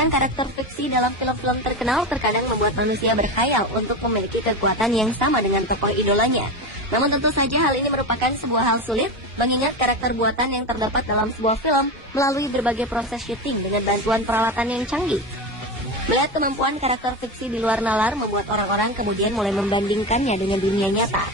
Kebanyakan karakter fiksi dalam film-film terkenal terkadang membuat manusia berkhayal untuk memiliki kekuatan yang sama dengan tokoh idolanya. Namun tentu saja hal ini merupakan sebuah hal sulit, mengingat karakter buatan yang terdapat dalam sebuah film melalui berbagai proses syuting dengan bantuan peralatan yang canggih. Melihat kemampuan karakter fiksi di luar nalar membuat orang-orang kemudian mulai membandingkannya dengan dunia nyata,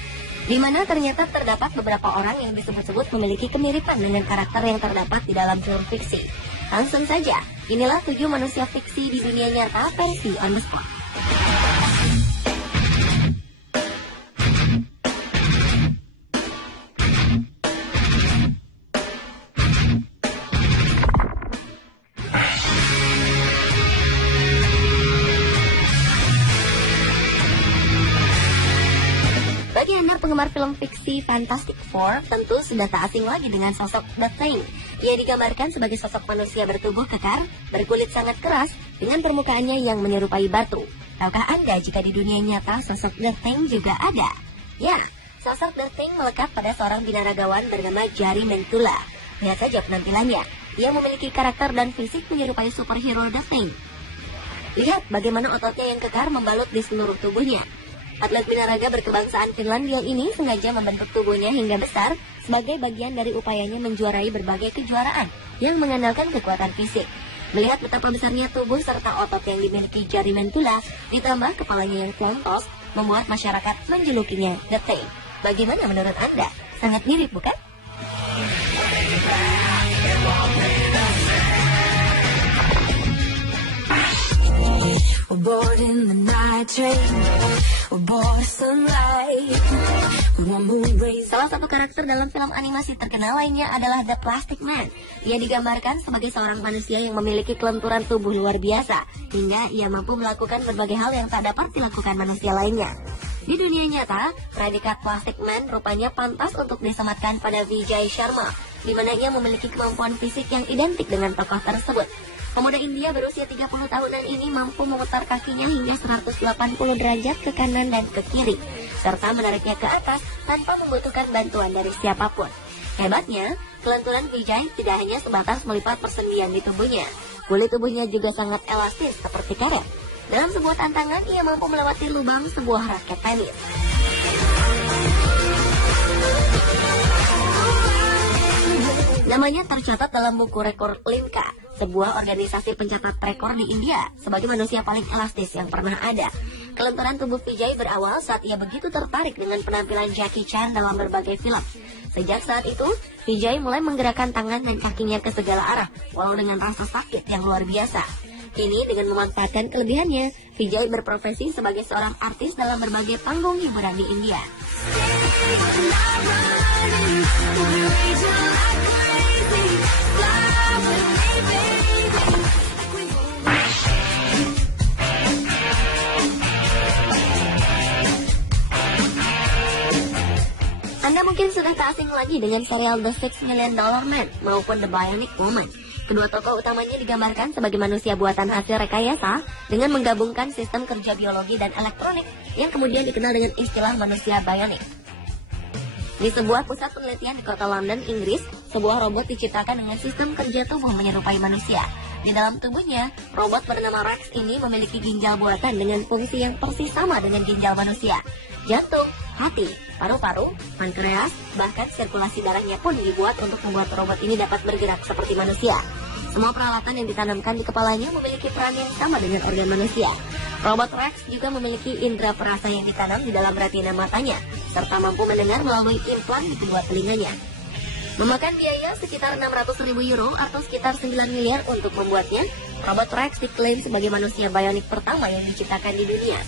di mana ternyata terdapat beberapa orang yang disebut-sebut memiliki kemiripan dengan karakter yang terdapat di dalam film fiksi. Langsung saja, inilah 7 manusia fiksi di dunia nyata versi On The Spot. Bagi Anda penggemar film fiksi Fantastic Four, tentu sudah tak asing lagi dengan sosok The Thing. Ia digambarkan sebagai sosok manusia bertubuh kekar, berkulit sangat keras, dengan permukaannya yang menyerupai batu. Tahukah Anda jika di dunia nyata sosok The Thing juga ada? Ya, sosok The Thing melekat pada seorang binaragawan bernama Jari Mentula. Lihat saja penampilannya, ia memiliki karakter dan fisik menyerupai superhero The Thing. Lihat bagaimana ototnya yang kekar membalut di seluruh tubuhnya. Atlet binaraga berkebangsaan Finlandia ini sengaja membentuk tubuhnya hingga besar sebagai bagian dari upayanya menjuarai berbagai kejuaraan yang mengandalkan kekuatan fisik. Melihat betapa besarnya tubuh serta otot yang dimiliki Jari Mentula, ditambah kepalanya yang plontos, membuat masyarakat menjulukinya The Thing. Bagaimana menurut Anda? Sangat mirip, bukan? We're bored in the night train. We're bored of sunlight. We want moon rays. Salah satu karakter dalam film animasi terkenal lainnya adalah The Plastic Man. Ia digambarkan sebagai seorang manusia yang memiliki kelenturan tubuh luar biasa, hingga ia mampu melakukan berbagai hal yang tak dapat dilakukan manusia lainnya. Di dunia nyata, predikat Plastic Man rupanya pantas untuk disematkan pada Vijay Sharma, di mana ia memiliki kemampuan fisik yang identik dengan tokoh tersebut. Pemuda India berusia 30 tahunan ini mampu memutar kakinya hingga 180 derajat ke kanan dan ke kiri, serta menariknya ke atas tanpa membutuhkan bantuan dari siapapun. Hebatnya, kelenturan Vijay tidak hanya sebatas melipat persendian di tubuhnya. Kulit tubuhnya juga sangat elastis seperti karet. Dalam sebuah tantangan, ia mampu melewati lubang sebuah raket tenis. Namanya tercatat dalam buku rekor Limca, sebuah organisasi pencatat rekor di India, sebagai manusia paling elastis yang pernah ada. Kelenturan tubuh Vijay berawal saat ia begitu tertarik dengan penampilan Jackie Chan dalam berbagai film. Sejak saat itu, Vijay mulai menggerakkan tangan dan kakinya ke segala arah, walau dengan rasa sakit yang luar biasa. Kini dengan memanfaatkan kelebihannya, Vijay berprofesi sebagai seorang artis dalam berbagai panggung hiburan di India. Anda mungkin sudah tak asing lagi dengan serial The $6 Million Man maupun The Bionic Woman. Kedua tokoh utamanya digambarkan sebagai manusia buatan hasil rekayasa dengan menggabungkan sistem kerja biologi dan elektronik yang kemudian dikenal dengan istilah manusia bionik. Di sebuah pusat penelitian di kota London, Inggris, sebuah robot diciptakan dengan sistem kerja tubuh menyerupai manusia. Di dalam tubuhnya, robot bernama Rex ini memiliki ginjal buatan dengan fungsi yang persis sama dengan ginjal manusia. Jantung, hati, paru-paru, pankreas, bahkan sirkulasi darahnya pun dibuat untuk membuat robot ini dapat bergerak seperti manusia. Semua peralatan yang ditanamkan di kepalanya memiliki peran yang sama dengan organ manusia. Robot Rex juga memiliki indera perasa yang ditanam di dalam retina matanya, serta mampu mendengar melalui implan di kedua telinganya. Memakan biaya sekitar 600.000 euro atau sekitar 9 miliar untuk membuatnya, robot Rex diklaim sebagai manusia bionik pertama yang diciptakan di dunia.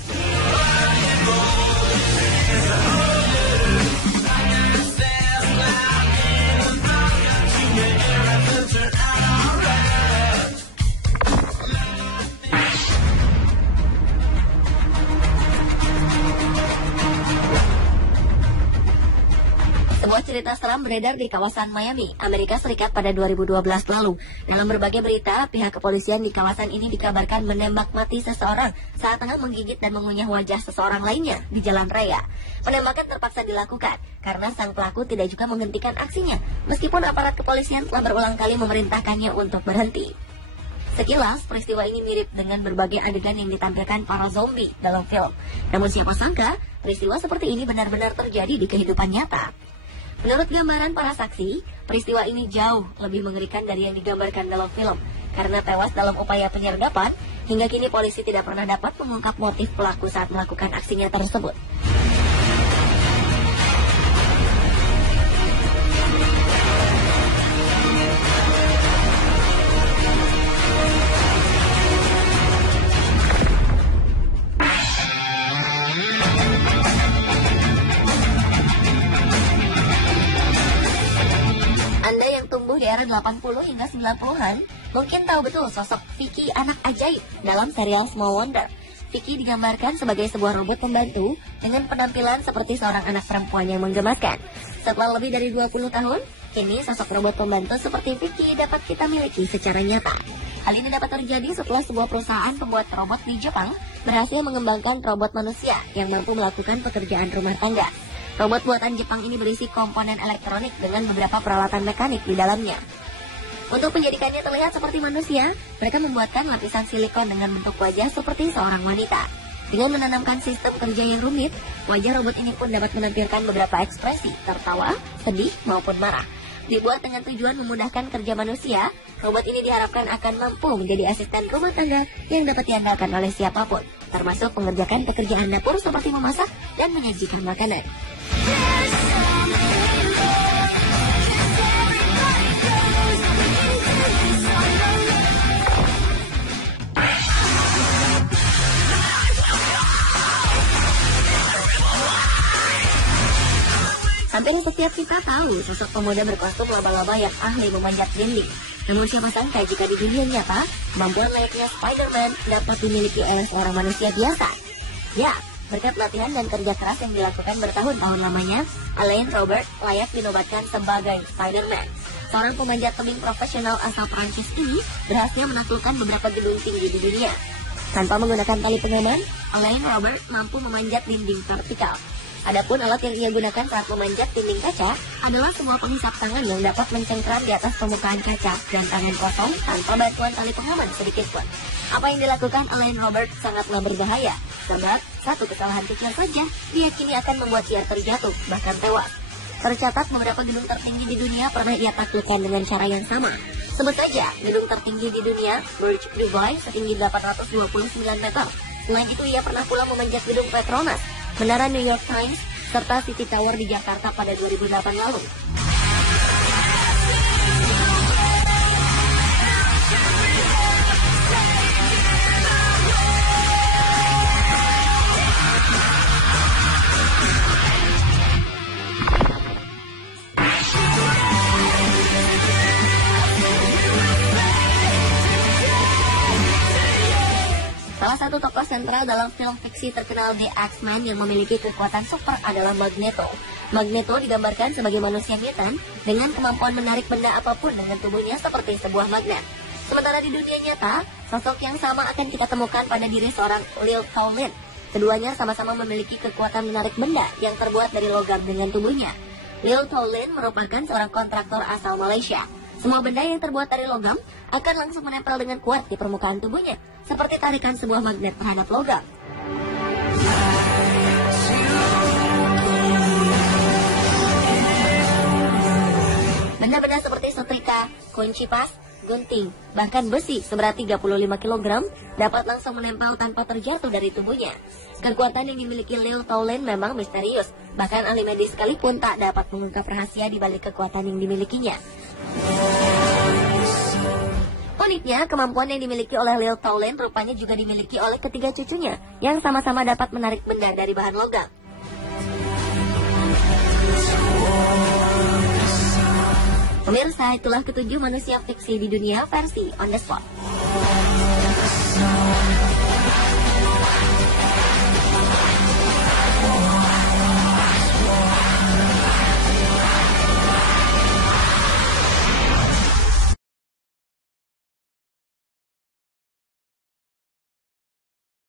Sebuah cerita seram beredar di kawasan Miami, Amerika Serikat pada 2012 lalu. Dalam berbagai berita, pihak kepolisian di kawasan ini dikabarkan menembak mati seseorang saat tengah menggigit dan mengunyah wajah seseorang lainnya di jalan raya. Penembakan terpaksa dilakukan karena sang pelaku tidak juga menghentikan aksinya, meskipun aparat kepolisian telah berulang kali memerintahkannya untuk berhenti. Sekilas, peristiwa ini mirip dengan berbagai adegan yang ditampilkan para zombie dalam film. Namun siapa sangka, peristiwa seperti ini benar-benar terjadi di kehidupan nyata. Menurut gambaran para saksi, peristiwa ini jauh lebih mengerikan dari yang digambarkan dalam film. Karena tewas dalam upaya penyergapan, hingga kini polisi tidak pernah dapat mengungkap motif pelaku saat melakukan aksinya tersebut. Anda yang tumbuh di era 80 hingga 90-an mungkin tahu betul sosok Vicky anak ajaib dalam serial Small Wonder. Vicky digambarkan sebagai sebuah robot pembantu dengan penampilan seperti seorang anak perempuan yang menggemaskan. Setelah lebih dari 20 tahun, kini sosok robot pembantu seperti Vicky dapat kita miliki secara nyata. Hal ini dapat terjadi setelah sebuah perusahaan pembuat robot di Jepang berhasil mengembangkan robot manusia yang mampu melakukan pekerjaan rumah tangga. Robot buatan Jepang ini berisi komponen elektronik dengan beberapa peralatan mekanik di dalamnya. Untuk menjadikannya terlihat seperti manusia, mereka membuatkan lapisan silikon dengan bentuk wajah seperti seorang wanita. Dengan menanamkan sistem kerja yang rumit, wajah robot ini pun dapat menampilkan beberapa ekspresi, tertawa, sedih, maupun marah. Dibuat dengan tujuan memudahkan kerja manusia, robot ini diharapkan akan mampu menjadi asisten rumah tangga yang dapat diandalkan oleh siapapun, termasuk mengerjakan pekerjaan dapur seperti memasak dan menyajikan makanan. Hampir setiap kita tahu sosok pemuda berkostum laba-laba yang ahli memanjat dinding. Namun siapa sangka jika di dunia nyata, kemampuan layaknya Spider-Man dapat dimiliki oleh seorang manusia biasa. Ya, berkat latihan dan kerja keras yang dilakukan bertahun-tahun lamanya, Alain Robert layak dinobatkan sebagai Spider-Man. Seorang pemanjat tebing profesional asal Prancis ini berhasil menaklukkan beberapa gedung tinggi di dunia. Tanpa menggunakan tali pengaman, Alain Robert mampu memanjat dinding vertikal. Adapun alat yang ia gunakan saat memanjat dinding kaca adalah sebuah penghisap tangan yang dapat mencengkram di atas permukaan kaca dan tangan kosong tanpa bantuan tali pengaman sedikit pun. Apa yang dilakukan Alain Robert sangatlah berbahaya, sebab satu kesalahan kecil saja diyakini akan membuat ia terjatuh, bahkan tewas. Tercatat beberapa gedung tertinggi di dunia pernah ia taklukkan dengan cara yang sama. Sebut saja gedung tertinggi di dunia, Burj Dubai setinggi 829 meter. Selain itu ia pernah pula memanjat gedung Petronas, Menara New York Times, serta City Tower di Jakarta pada 2008 lalu. Salah satu tokoh sentral dalam film fiksi terkenal The X-Men yang memiliki kekuatan super adalah Magneto. Magneto digambarkan sebagai manusia mutant dengan kemampuan menarik benda apapun dengan tubuhnya seperti sebuah magnet. Sementara di dunia nyata, sosok yang sama akan kita temukan pada diri seorang Lil Towlin. Keduanya sama-sama memiliki kekuatan menarik benda yang terbuat dari logam dengan tubuhnya. Lil Towlin merupakan seorang kontraktor asal Malaysia. Semua benda yang terbuat dari logam akan langsung menempel dengan kuat di permukaan tubuhnya, seperti tarikan sebuah magnet terhadap logam. Benda-benda seperti setrika, kunci pas, gunting, bahkan besi seberat 35 kg dapat langsung menempel tanpa terjatuh dari tubuhnya. Kekuatan yang dimiliki Lil Towlin memang misterius, bahkan ahli medis sekalipun tak dapat mengungkap rahasia di balik kekuatan yang dimilikinya. Uniknya, kemampuan yang dimiliki oleh Lil Towlin rupanya juga dimiliki oleh ketiga cucunya yang sama-sama dapat menarik benda dari bahan logam. Pemirsa, itulah ketujuh manusia fiksi di dunia versi On The Spot.